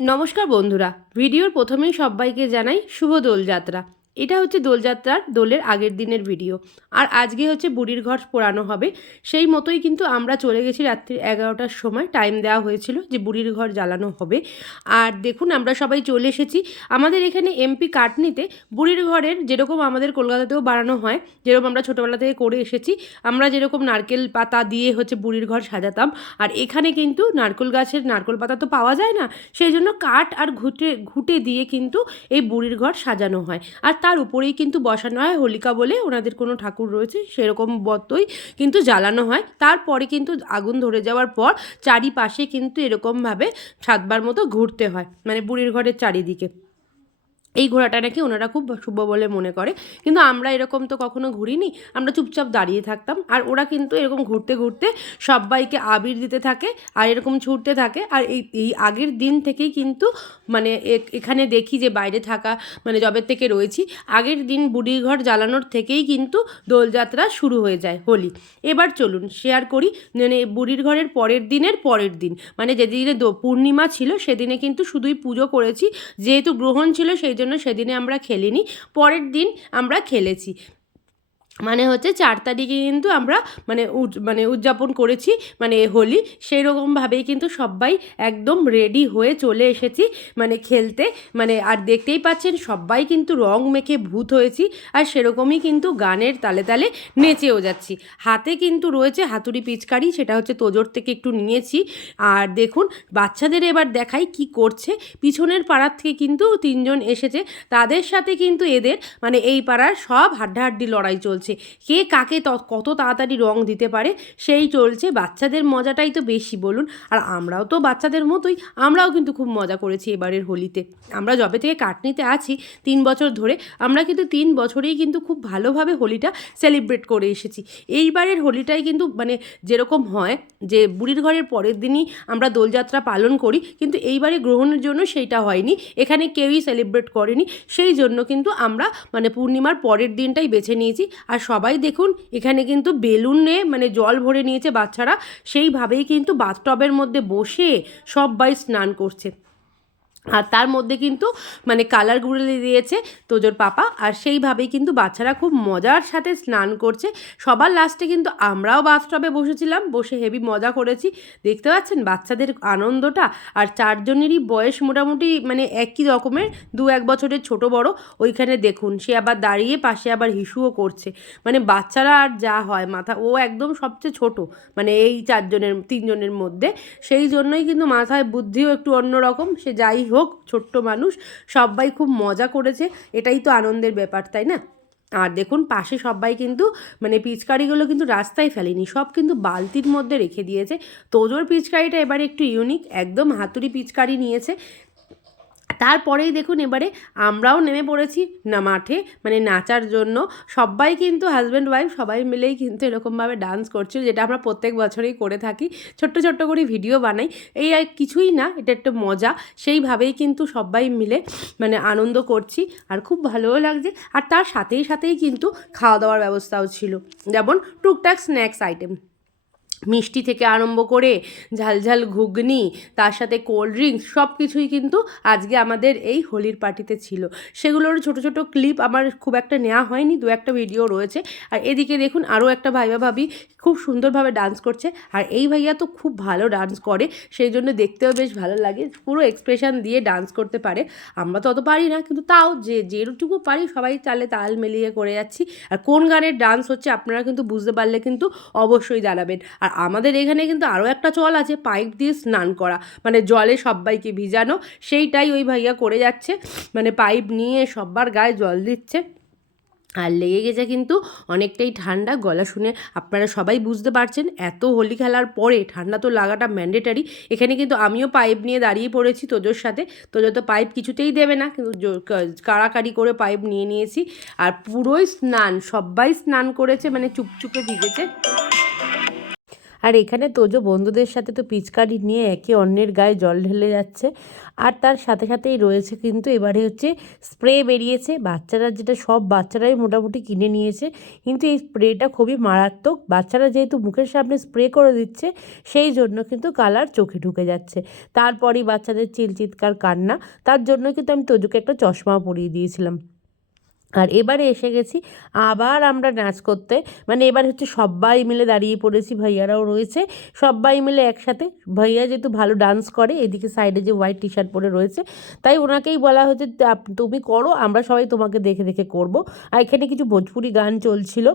নমস্কার বন্ধুরা, ভিডিওর প্রথমেই সবাইকে জানাই শুভ দোলযাত্রা। এটা হচ্ছে দোলযাত্রার দোলের আগের দিনের ভিডিও। আর আজকে হচ্ছে বুড়ির ঘর পোড়ানো হবে। সেই মতোই কিন্তু আমরা চলে গেছি রাত্রি 11টার সময়, টাইম দেওয়া হয়েছিল যে বুড়ির ঘর জ্বালানো হবে। আর দেখুন আমরা সবাই চলে এসেছি। আমাদের এখানে এমপি কাটনিতে বুড়ির ঘরের যেরকম আমাদের কলকাতাতেও বানানো হয়, যেরকম আমরা ছোটোবেলা থেকে করে এসেছি, আমরা যেরকম নারকেল পাতা দিয়ে হচ্ছে বুড়ির ঘর সাজাতাম। আর এখানে কিন্তু নারকেল গাছের নারকেল পাতা তো পাওয়া যায় না, সেই জন্য কাঠ আর ঘুঁটে ঘুঁটে দিয়ে কিন্তু এই বুড়ির ঘর সাজানো হয়। আর তার উপরেই কিন্তু বসানো হয় হোলিকা বলে ওনাদের কোনো ঠাকুর রয়েছে, সেরকম মতোই কিন্তু জ্বালানো হয়। তারপরে কিন্তু আগুন ধরে যাওয়ার পর চারিপাশে কিন্তু এরকমভাবে 7বার মতো ঘুরতে হয়, মানে বুড়ির ঘরের চারিদিকে। এই ঘোরাটা নাকি ওনারা খুব শুভ বলে মনে করে, কিন্তু আমরা এরকম তো কখনো ঘুরিনি, আমরা চুপচাপ দাঁড়িয়ে থাকতাম। আর ওরা কিন্তু এরকম ঘুরতে ঘুরতে সবাইকে আবির দিতে থাকে আর এরকম ছুটতে থাকে। আর এই এই আগের দিন থেকেই কিন্তু মানে এখানে দেখি যে বাইরে থাকা মানে যবের থেকে রয়েছি, আগের দিন বুড়ির ঘর জ্বালানোর থেকেই কিন্তু দোলযাত্রা শুরু হয়ে যায় হোলি। এবার চলুন শেয়ার করি, মানে বুড়ির ঘরের পরের দিন মানে যেদিনে পূর্ণিমা ছিল সেদিনে কিন্তু শুধুই পুজো করেছি, যেহেতু গ্রহণ ছিল সেই জন্য সেদিনে আমরা খেলিনি, পরের দিন আমরা খেলেছি। মানে হচ্ছে 4 তারিখে কিন্তু আমরা মানে উদযাপন করেছি মানে হোলি। সেই রকমভাবেই কিন্তু সবাই একদম রেডি হয়ে চলে এসেছি মানে খেলতে। মানে আর দেখতেই পাচ্ছেন সবাই কিন্তু রং মেখে ভূত হয়েছি, আর সেরকমই কিন্তু গানের তালে তালে নেচেও যাচ্ছি। হাতে কিন্তু রয়েছে হাতুড়ি পিচকারি, সেটা হচ্ছে তোজোর থেকে একটু নিয়েছি। আর দেখুন বাচ্চাদের এবার দেখাই কি করছে। পিছনের পাড়ার থেকে কিন্তু 3জন এসেছে, তাদের সাথে কিন্তু এদের মানে এই পাড়ার সব হাড্ডাহাড্ডি লড়াই চলছে, কে কাকে কত তাড়াতাড়ি রং দিতে পারে সেই চলছে। বাচ্চাদের মজাটাই তো বেশি বলুন। আর আমরাও তো বাচ্চাদের মতোই, আমরাও কিন্তু খুব মজা করেছি এবারের হোলিতে। আমরা যবে থেকে কাটনিতে আছি 3 বছর ধরে, আমরা কিন্তু 3 বছরেই কিন্তু খুব ভালোভাবে হোলিটা সেলিব্রেট করে এসেছি। এইবারের হোলিটাই কিন্তু মানে যেরকম হয় যে বুড়ির ঘরের পরের দিনই আমরা দোলযাত্রা পালন করি, কিন্তু এইবারে গ্রহণের জন্য সেইটা হয়নি, এখানে কেউই সেলিব্রেট করেনি। সেই জন্য কিন্তু আমরা মানে পূর্ণিমার পরের দিনটাই বেছে নিয়েছি। আর সবাই দেখুন এখানে কিন্তু বেলুনে মানে জল ভরে নিয়েছে বাচ্চারা, সেইভাবেই কিন্তু বাথটবের মধ্যে বসে সবাই স্নান করছে। আর তার মধ্যে কিন্তু মানে কালার গুলে দিয়েছে তোজোর পাপা, আর সেইভাবেই কিন্তু বাচ্চারা খুব মজার সাথে স্নান করছে। সবার লাস্টে কিন্তু আমরাও বাথটবে বসেছিলাম, বসে হেভি মজা করেছি। দেখতে পাচ্ছেন বাচ্চাদের আনন্দটা। আর 4জনেরই বয়স মোটামুটি মানে একই রকমের, 2-1 বছরের ছোট বড়। ওইখানে দেখুন সে আবার দাঁড়িয়ে পাশে আবার হিসুও করছে। মানে বাচ্চারা আর যা হয় মাথা, ও একদম সবচেয়ে ছোট মানে এই 3জনের মধ্যে, সেই জন্যই কিন্তু মাথায় বুদ্ধিও একটু অন্যরকম। সে যাই হোক ছোট্ট মানুষ, সবাই খুব মজা করেছে, এটাই তো আনন্দের ব্যাপার তাই না। আর দেখুন পাশে সবাই কিন্তু মানে পিচকারিগুলো কিন্তু রাস্তায় ফেলেনি, সব কিন্তু বালতির মধ্যে রেখে দিয়েছে। তোজোর পিচকারিটা এবারে একটু ইউনিক, একদম হাতুড়ি পিচকারি নিয়েছে। তারপরেই দেখুন এবারে আমরাও নেমে পড়েছি না মাঠে মানে নাচার জন্য। সবাই কিন্তু হাজব্যান্ড ওয়াইফ সবাই মিলেই কিন্তু এরকমভাবে ডান্স করছিল, যেটা আমরা প্রত্যেক বছরেই করে থাকি, ছোট্ট ছোট্ট করে ভিডিও বানাই। এই আর কিছুই না, এটা একটা মজা। সেইভাবেই কিন্তু সবাই মিলে মানে আনন্দ করছি, আর খুব ভালোও লাগছে। আর তার সাথেই সাথেই কিন্তু খাওয়া দাওয়ার ব্যবস্থাও ছিল, যেমন টুকটাক স্ন্যাক্স আইটেম, মিষ্টি থেকে আরম্ভ করে ঝালঝাল ঘুগনি, তার সাথে কোল্ড ড্রিঙ্কস, সব কিছুই কিন্তু আজকে আমাদের এই হোলির পার্টিতে ছিল। সেগুলোর ছোট ছোট ক্লিপ আমার খুব একটা নেওয়া হয়নি, 2-একটা ভিডিও রয়েছে। আর এদিকে দেখুন আরও একটা ভাইয়া ভাবি খুব সুন্দরভাবে ডান্স করছে। আর এই ভাইয়া তো খুব ভালো ডান্স করে, সেই জন্য দেখতেও বেশ ভালো লাগে, পুরো এক্সপ্রেশন দিয়ে ডান্স করতে পারে। আমরা তো অত পারি না, কিন্তু তাও যেটুকু পারি সবাই তাল মিলিয়ে করে যাচ্ছি। আর কোন গানের ডান্স হচ্ছে আপনারা কিন্তু বুঝতে পারলে কিন্তু অবশ্যই জানাবেন। আর আমাদের এখানে কিন্তু আরও একটা চল আছে, পাইপ দিয়ে স্নান করা, মানে জলে সবাইকে ভিজানো, সেইটাই ওই ভাইয়া করে যাচ্ছে, মানে পাইপ নিয়ে সবার গায়ে জল দিচ্ছে। আর লেগে গেছে কিন্তু অনেকটাই ঠান্ডা, গলা শুনে আপনারা সবাই বুঝতে পারছেন এত হোলি খেলার পরে ঠান্ডা তো লাগাটা ম্যান্ডেটারি। এখানে কিন্তু আমিও পাইপ নিয়ে দাঁড়িয়ে পড়েছি তোজোর সাথে, তোজো তো পাইপ কিছুতেই দেবে না, কিন্তু কাড়াকাড়ি করে পাইপ নিয়ে নিয়েছি। আর পুরোই স্নান, সবাই স্নান করেছে মানে চুপচুপে ভিজেছে। আর এখানে তোজো বন্ধুদের সাথে তো পিচকারি নিয়ে একে অন্যের গায়ে জল ঢেলে যাচ্ছে। আর তার সাথে সাথেই রয়েছে কিন্তু এবারে হচ্ছে স্প্রে বেরিয়েছে, বাচ্চারা যেটা সব বাচ্চারাই মোটামুটি কিনে নিয়েছে, কিন্তু এই স্প্রেটা খুবই মারাত্মক। বাচ্চারা যেহেতু মুখের সামনে স্প্রে করে দিচ্ছে সেই জন্য কিন্তু কালার চোখে ঢুকে যাচ্ছে। তারপরই বাচ্চাদের চিৎকার কান্না, তার জন্য কিন্তু আমি তোজোকে একটা চশমাও পরিয়ে দিয়েছিলাম। আর এবারে এসে গেছি আবার আমরা নাচ করতে, মানে এবার হচ্ছে সবাই মিলে দাঁড়িয়ে পড়েছি, ভাইয়ারাও রয়েছে, সবাই মিলে একসাথে। ভাইয়া যেহেতু ভালো ডান্স করে, এদিকে সাইডে যে হোয়াইট টি শার্ট পরে রয়েছে, তাই ওনাকেই বলা হচ্ছে তুমি করো, আমরা সবাই তোমাকে দেখে দেখে করব। আর এখানে কিছু ভোজপুরি গান চলছিল,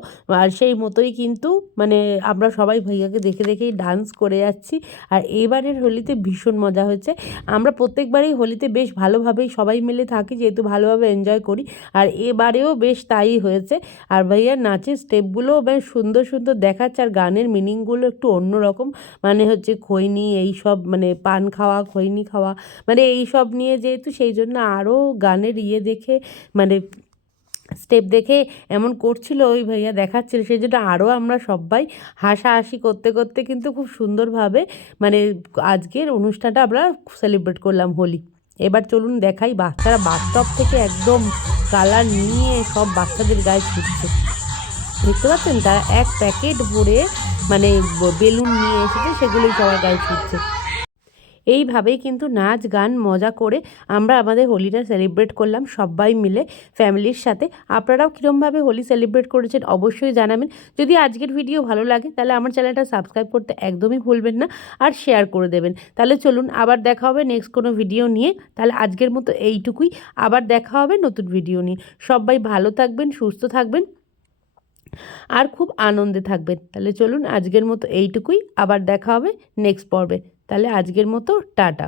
আর সেই মতোই কিন্তু মানে আমরা সবাই ভাইয়াকে দেখে দেখেই ডান্স করে যাচ্ছি। আর এবারের হোলিতে ভীষণ মজা হয়েছে। আমরা প্রত্যেকবারই হোলিতে বেশ ভালোভাবেই সবাই মিলে থাকি, যেহেতু ভালোভাবে এনজয় করি, আর এবারেও বেশ তাই হয়েছে। আর ভাইয়ার নাচের স্টেপগুলোও বেশ সুন্দর সুন্দর দেখাচ্ছে, আর গানের মিনিংগুলো একটু অন্যরকম, মানে হচ্ছে খৈনি এইসব, মানে পান খাওয়া, খৈনি খাওয়া, মানে এইসব নিয়ে যেহেতু, সেই জন্য আরও গানের দেখে, মানে স্টেপ দেখে এমন করছিল ওই ভাইয়া দেখাচ্ছিল, সেই জন্য আরও আমরা সবাই হাসাহাসি করতে করতে কিন্তু খুব সুন্দরভাবে মানে আজকের অনুষ্ঠানটা আমরা সেলিব্রেট করলাম হোলি। এবার চলুন দেখাই, বাচ্চারা বাথটব থেকে একদম কালার নিয়ে সব বাচ্চাদের গায়ে ছুটছে। দেখতে পাচ্ছেন, তারা এক প্যাকেট ভরে মানে বেলুন নিয়ে এসেছে, সেগুলোই সবার গায়ে ছুটছে। এইভাবেই কিন্তু নাচ গান মজা করে আমরা আমাদের হোলিটা সেলিব্রেট করলাম সবাই মিলে ফ্যামিলির সাথে। আপনারাও কীরমভাবে হোলি সেলিব্রেট করেছেন অবশ্যই জানাবেন। যদি আজকের ভিডিও ভালো লাগে তাহলে আমার চ্যানেলটা সাবস্ক্রাইব করতে একদমই ভুলবেন না, আর শেয়ার করে দেবেন। তাহলে চলুন আবার দেখা হবে নেক্সট কোনো ভিডিও নিয়ে। তাহলে আজকের মতো এইটুকুই, আবার দেখা হবে নতুন ভিডিও নিয়ে। সবাই ভালো থাকবেন, সুস্থ থাকবেন, আর খুব আনন্দে থাকবেন। তাহলে চলুন আজকের মতো এইটুকুই, আবার দেখা হবে নেক্সট পর্বে। তাহলে আজকের মতো টাটা।